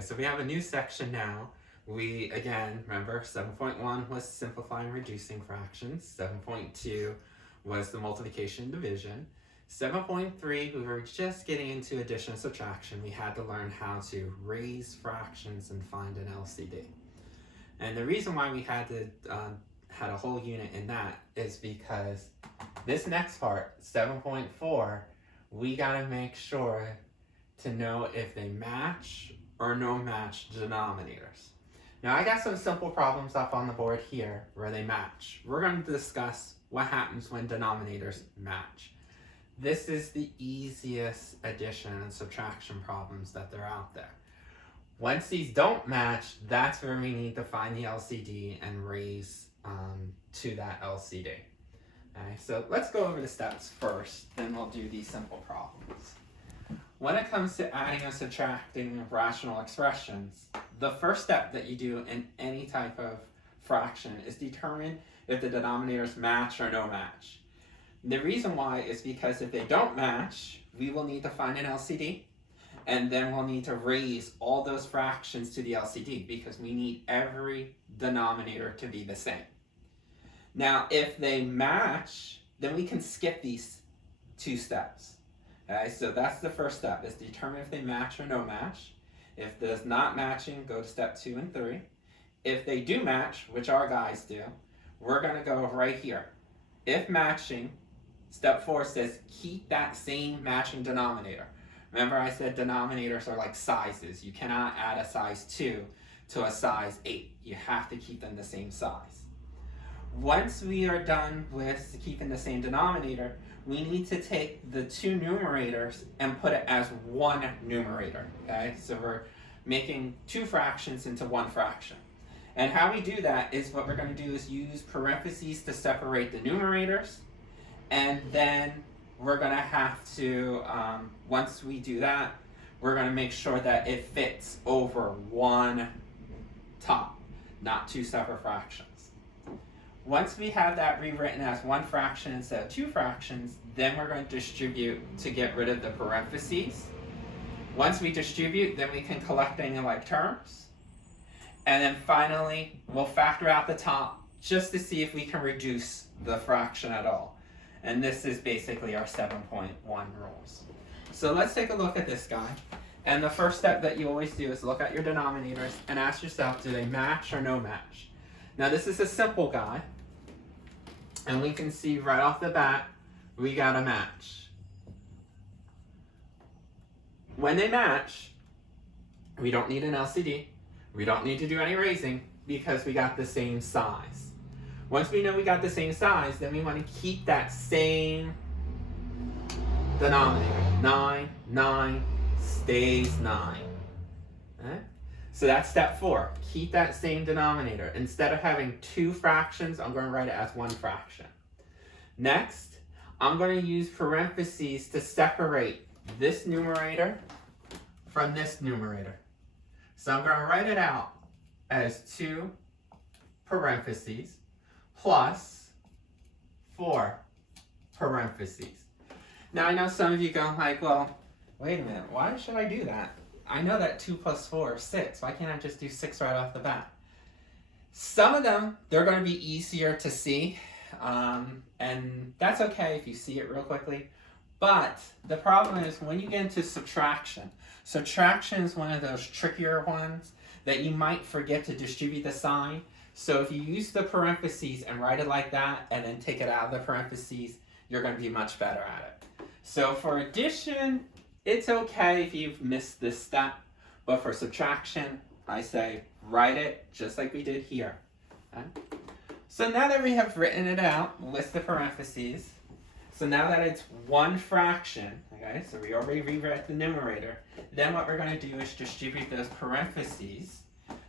Okay, so we have a new section now. We, again, remember 7.1 was simplifying reducing fractions. 7.2 was the multiplication and division. 7.3, we were just getting into addition and subtraction. We had to learn how to raise fractions and find an LCD. And the reason why we had to had a whole unit in that is because this next part, 7.4, we gotta make sure to know if they match or no match denominators. Now I got some simple problems up on the board here where they match. We're going to discuss what happens when denominators match. This is the easiest addition and subtraction problems that are out there. Once these don't match, that's where we need to find the LCD and raise to that LCD. Okay, so let's go over the steps first, then we'll do these simple problems. When it comes to adding and subtracting rational expressions, the first step that you do in any type of fraction is determine if the denominators match or no match. The reason why is because if they don't match, we will need to find an LCD, and then we'll need to raise all those fractions to the LCD because we need every denominator to be the same. Now, if they match, then we can skip these two steps. Okay, so that's the first step, is determine if they match or no match. If there's not matching, go to step 2 and 3. If they do match, which our guys do, we're gonna go right here. If matching, step 4 says keep that same matching denominator. Remember I said denominators are like sizes. You cannot add a size 2 to a size 8. You have to keep them the same size. Once we are done with keeping the same denominator, we need to take the two numerators and put it as one numerator, okay? So we're making two fractions into one fraction. And how we do that is what we're going to do is use parentheses to separate the numerators, and then we're going to have to, once we do that, we're going to make sure that it fits over one top, not two separate fractions. Once we have that rewritten as one fraction instead of two fractions, then we're going to distribute to get rid of the parentheses. Once we distribute, then we can collect any like terms. And then finally, we'll factor out the top just to see if we can reduce the fraction at all. And this is basically our 7.1 rules. So let's take a look at this guy. And the first step that you always do is look at your denominators and ask yourself, do they match or no match? Now this is a simple guy, and we can see right off the bat, we got a match. When they match, we don't need an LCD, we don't need to do any raising because we got the same size. Once we know we got the same size, then we want to keep that same denominator. 9, 9, stays 9. Okay? So that's step 4. Keep that same denominator. Instead of having two fractions, I'm going to write it as one fraction. Next, I'm going to use parentheses to separate this numerator from this numerator. So I'm going to write it out as 2 parentheses plus 4 parentheses. Now I know some of you go like, well, wait a minute, why should I do that? I know that 2 plus 4 is 6. Why can't I just do 6 right off the bat? Some of them, they're going to be easier to see, and that's okay if you see it real quickly. But the problem is when you get into subtraction, subtraction is one of those trickier ones that you might forget to distribute the sign. So if you use the parentheses and write it like that and then take it out of the parentheses, you're going to be much better at it. So for addition, it's okay if you've missed this step, but for subtraction, I say write it just like we did here. Okay? So now that we have written it out with the parentheses, so now that it's one fraction, okay, so we already rewrote the numerator, then what we're going to do is distribute those parentheses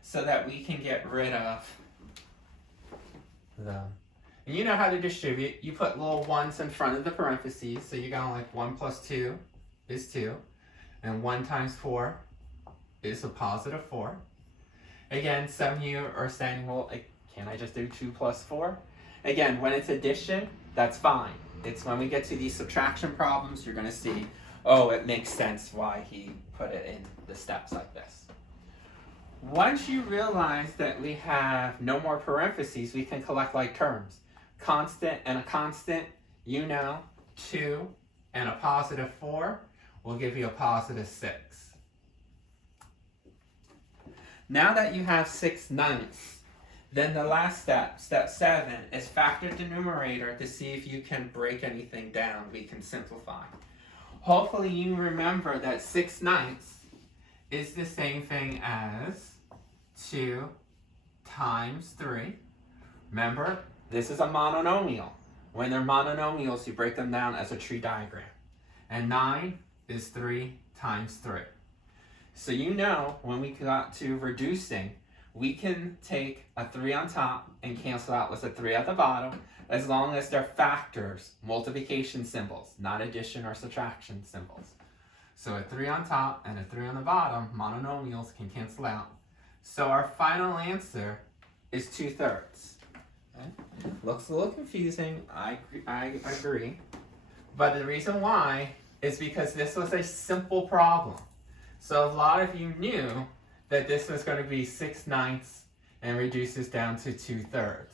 so that we can get rid of them. And you know how to distribute. You put little ones in front of the parentheses, so you got like 1 plus 2 is 2, and 1 times 4 is a positive 4. Again, some of you are saying, well, can't I just do 2 plus 4? Again, when it's addition, that's fine. It's when we get to these subtraction problems, you're going to see, oh, it makes sense why he put it in the steps like this. Once you realize that we have no more parentheses, we can collect like terms. Constant and a constant, 2 and a positive 4 will give you a positive 6. Now that you have 6/9, then the last step, step 7, is factor the numerator to see if you can break anything down. We can simplify. Hopefully you remember that 6/9 is the same thing as 2 times 3. Remember, this is a monomial. When they're monomials, you break them down as a tree diagram. And 9 is 3 times 3. So when we got to reducing, we can take a 3 on top and cancel out with a 3 at the bottom, as long as they're factors, multiplication symbols, not addition or subtraction symbols. So a 3 on top and a 3 on the bottom, monomials can cancel out. So our final answer is 2/3. Okay? Looks a little confusing, I agree. But the reason why is because this was a simple problem. So a lot of you knew that this was going to be 6/9 and reduces down to 2/3.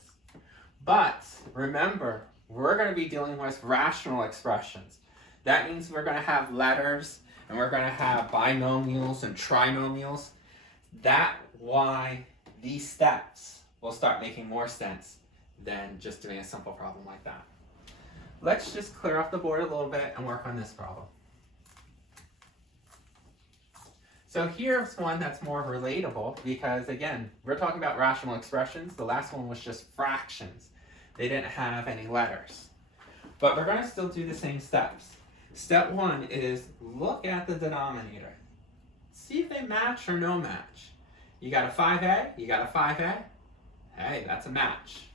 But remember, we're going to be dealing with rational expressions. That means we're going to have letters, and we're going to have binomials and trinomials. That's why these steps will start making more sense than just doing a simple problem like that. Let's just clear off the board a little bit and work on this problem. So here's one that's more relatable because, again, we're talking about rational expressions. The last one was just fractions. They didn't have any letters. But we're going to still do the same steps. Step 1 is look at the denominator. See if they match or no match. You got a 5a, you got a 5a. Hey, that's a match.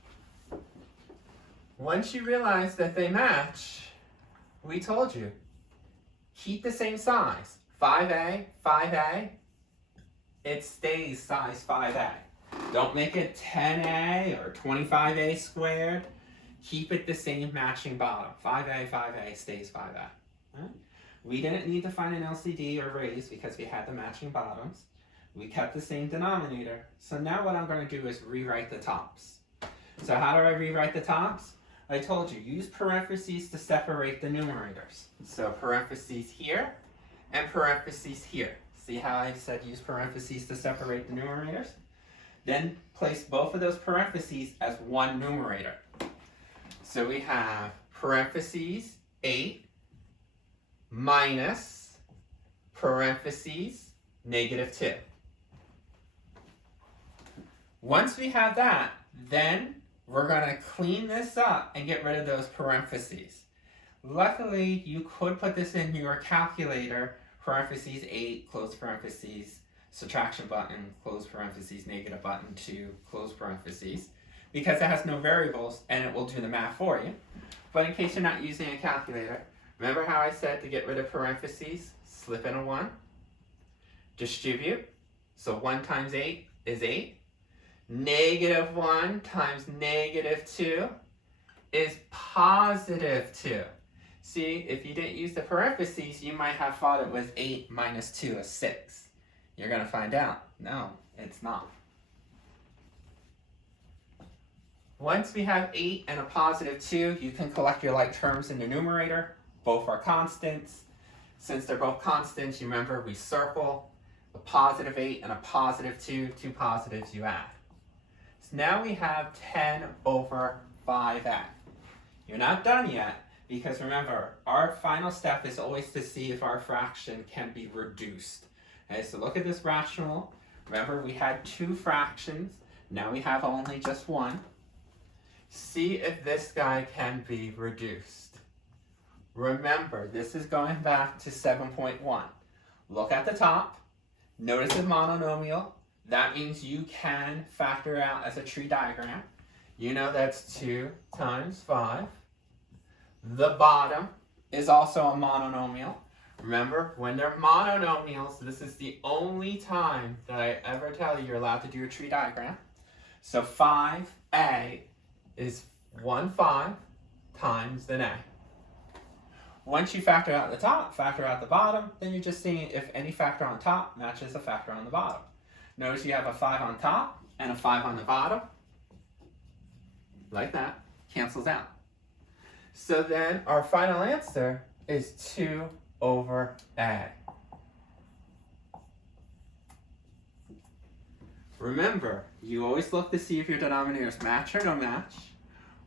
Once you realize that they match, we told you, keep the same size. 5a, 5a, it stays size 5a. Don't make it 10a or 25a squared. Keep it the same matching bottom. 5a, 5a stays 5a. Right? We didn't need to find an LCD or raise because we had the matching bottoms. We kept the same denominator. So now what I'm going to do is rewrite the tops. So how do I rewrite the tops? I told you, use parentheses to separate the numerators. So parentheses here and parentheses here. See how I said use parentheses to separate the numerators? Then place both of those parentheses as one numerator. So we have parentheses 8 minus parentheses -2. Once we have that, then we're going to clean this up and get rid of those parentheses. Luckily, you could put this in your calculator, parentheses 8, close parentheses, subtraction button, close parentheses, negative button to close parentheses, because it has no variables and it will do the math for you. But in case you're not using a calculator, remember how I said to get rid of parentheses, slip in a 1, distribute, so 1 times 8 is 8, -1 times -2 is +2. See, if you didn't use the parentheses, you might have thought it was 8 minus 2 is 6. You're going to find out, no, it's not. Once we have 8 and a +2, you can collect your like terms in the numerator. Both are constants. Since they're both constants, you remember we circle a +8 and a +2, two positives you add. So now we have 10 over 5a. You're not done yet, because remember, our final step is always to see if our fraction can be reduced. Okay, so look at this rational. Remember, we had 2 fractions. Now we have only just 1. See if this guy can be reduced. Remember, this is going back to 7.1. Look at the top. Notice the monomial. That means you can factor out as a tree diagram. You know that's 2 times 5. The bottom is also a monomial. Remember, when they're monomials, this is the only time that I ever tell you you're allowed to do a tree diagram. So 5a is 1/5 times an a. Once you factor out the top, factor out the bottom, then you're just seeing if any factor on top matches a factor on the bottom. Notice you have a 5 on top and a 5 on the bottom. Like that. Cancels out. So then our final answer is 2 over A. Remember, you always look to see if your denominators match or don't match.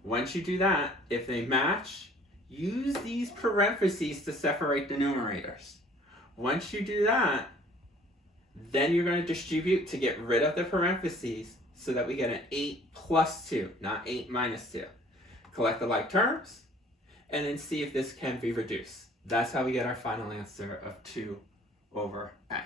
Once you do that, if they match, use these parentheses to separate the numerators. Once you do that, then you're going to distribute to get rid of the parentheses so that we get an 8 plus 2, not 8 minus 2. Collect the like terms, and then see if this can be reduced. That's how we get our final answer of 2 over A.